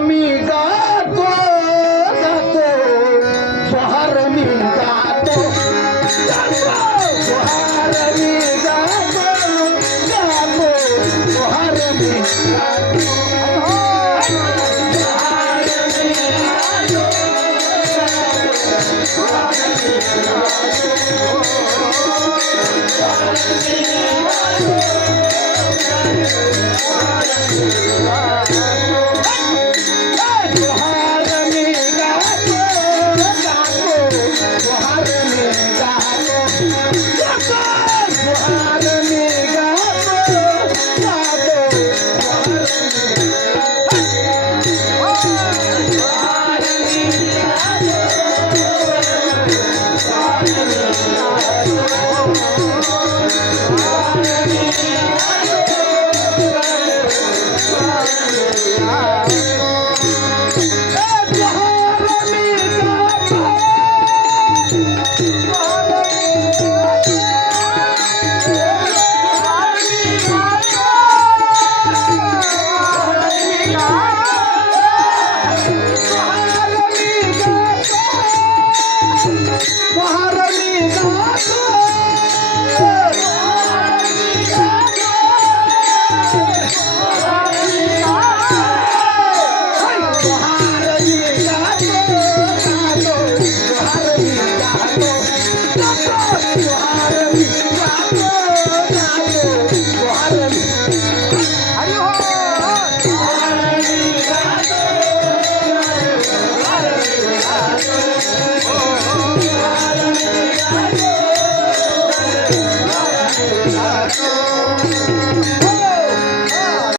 আমি গাতো গাতো তোহার আমি গাতো গাতো তোহার আমি গাতো গাতো তোহার আমি গাতো Thank you. Yeah.